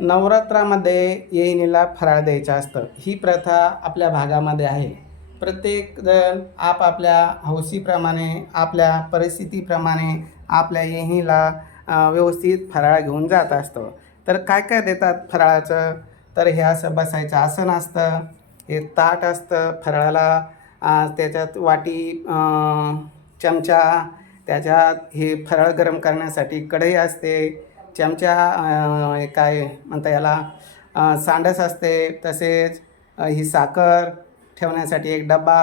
नवरात्रामध्ये येईनीला फराळ द्यायचं असतं. ही प्रथा आपल्या भागामध्ये आहे. प्रत्येक जण आपापल्या हौसीप्रमाणे आपल्या परिस्थितीप्रमाणे आपल्या येणीला व्यवस्थित फराळ घेऊन जात असतं. तर काय काय देतात फराळाचं? तर हे असं बसायचं आसन असतं. हे ताट असतं फराळाला. त्याच्यात वाटी चमचा त्याच्यात हे फराळ गरम करण्यासाठी कढई असते. चमचा हे काय म्हणता याला सांडस असते तसेच ही साखर ठेवण्यासाठी एक डबा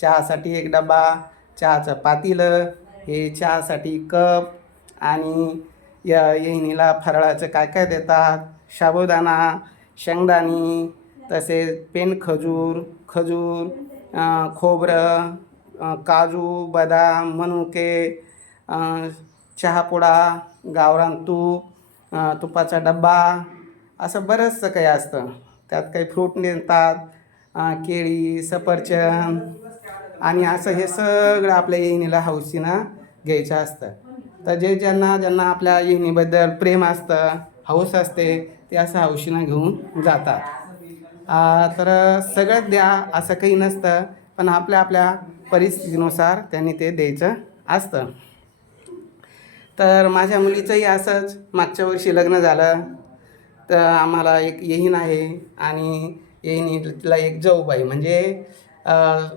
चहासाठी एक डबा चहाचं पातेलं हे चहासाठी कप आणि या येईनीला फराळाचं काय काय देतात? साबुदाणा शेंगदाणी तसेच पेन खजूर खजूर खोबरं काजू बदाम मनुके चहापुडा गावरान तूप तुपाचा डब्बा असं बरंचसं काही असतं. त्यात काही फ्रूट नेतात केळी सफरचंद आणि असं हे सगळं आपल्या येणीला हौसीनं घ्यायचं असतं. तर जे ज्यांना ज्यांना आपल्या येणीबद्दल प्रेम असतं हौस असते ते असं हौशीनं घेऊन जातात. तर सगळं द्या असं काही नसतं. पण आपल्या आपल्या परिस्थितीनुसार त्यांनी ते द्यायचं असतं. तर माझ्या मुलीचंही असंच. मागच्या वर्षी लग्न झालं. तर आम्हाला एक येहीन आहे आणि येहिनीला एक जाऊबाई म्हणजे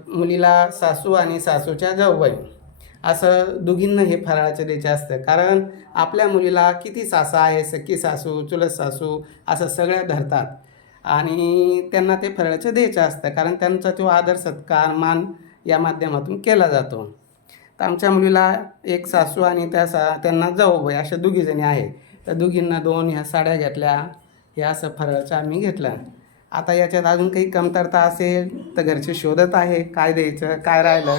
मुलीला सासू आणि सासूच्या जाऊबाई. असं दोघींना हे फराळाचं द्यायचे असतं. कारण आपल्या मुलीला किती सासा आहे सख्खी सासू चुलत सासू असं सगळं धरतात. आणि त्यांना ते फराळाचं द्यायचं असतं. कारण त्यांचा तो आदर सत्कार मान या माध्यमातून केला जातो. तर आमच्या मुलीला एक सासू आणि त्या सा त्यांना जाऊबाई अशा दोघीजणी आहे त्या दोघींना दोन ह्या साड्या घेतल्या हे असं फराळाचं आम्ही घेतलं. आता याच्यात अजून काही कमतरता असेल तर घरचे शोधत आहे काय द्यायचं काय राहिलं?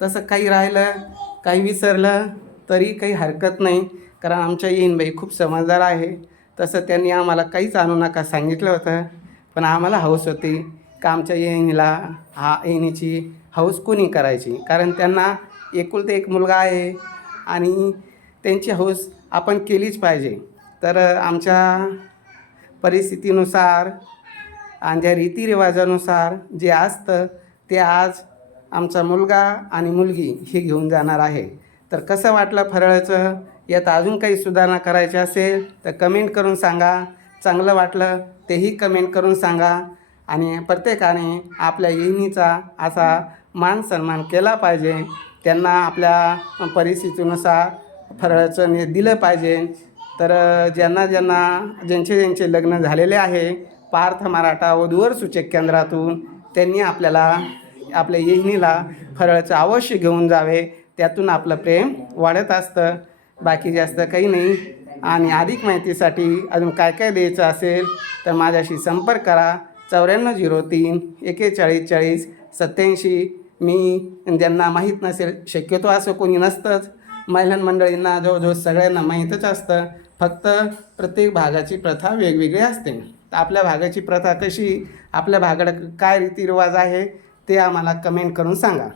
तसं काही राहिलं काही विसरलं तरी काही हरकत नाही. कारण आमच्या येईनबाई खूप समजदार आहे. तसं त्यांनी आम्हाला काहीच आणू नका सांगितलं होतं. पण आम्हाला हौस होती. का आमच्या येणीला हा येणीची हौस कोणी करायची? कारण त्यांना एकुलते एक मुलगा आहे आणि त्यांची हौस आपण केलीच पाहिजे. तर आमच्या परिस्थितीनुसार आणि ज्या रीतिरिवाजानुसार जे असतं ते आज आमचा मुलगा आणि मुलगी हे घेऊन जाणार आहे. तर कसं वाटलं फराळाचं? यात अजून काही सुधारणा करायची असेल तर कमेंट करून सांगा. चांगलं वाटलं तेही कमेंट करून सांगा. आणि प्रत्येकाने आपल्या येणीचा असा मान सन्मान केला पाहिजे. त्यांना आपल्या परिस्थितीनुसार फरळचं ने दिलं पाहिजे. तर ज्यांना ज्यांना ज्यांचे ज्यांचे लग्न झालेले आहे पार्थ मराठा वधूवर सूचक केंद्रातून त्यांनी आपल्याला आपल्या येहिनीला फरळचं अवश्य घेऊन जावे. त्यातून आपलं प्रेम वाढत असतं. बाकी जास्त काही नाही. आणि अधिक माहितीसाठी अजून काय काय द्यायचं असेल तर माझ्याशी संपर्क करा. चौऱ्याण्णव झिरो तीन एकेचाळीस चाळीस सत्याऐंशी मी ज्यांना माहीत नसेल शक्यतो असं कोणी नसतंच. महिला मंडळींना जवळजवळ सगळ्यांना माहीतच असतं. फक्त प्रत्येक भागाची प्रथा वेगवेगळी असते. तर आपल्या भागाची प्रथा कशी? आपल्या भागात काय रीतिरिवाज आहे? ते आम्हाला कमेंट करून सांगा.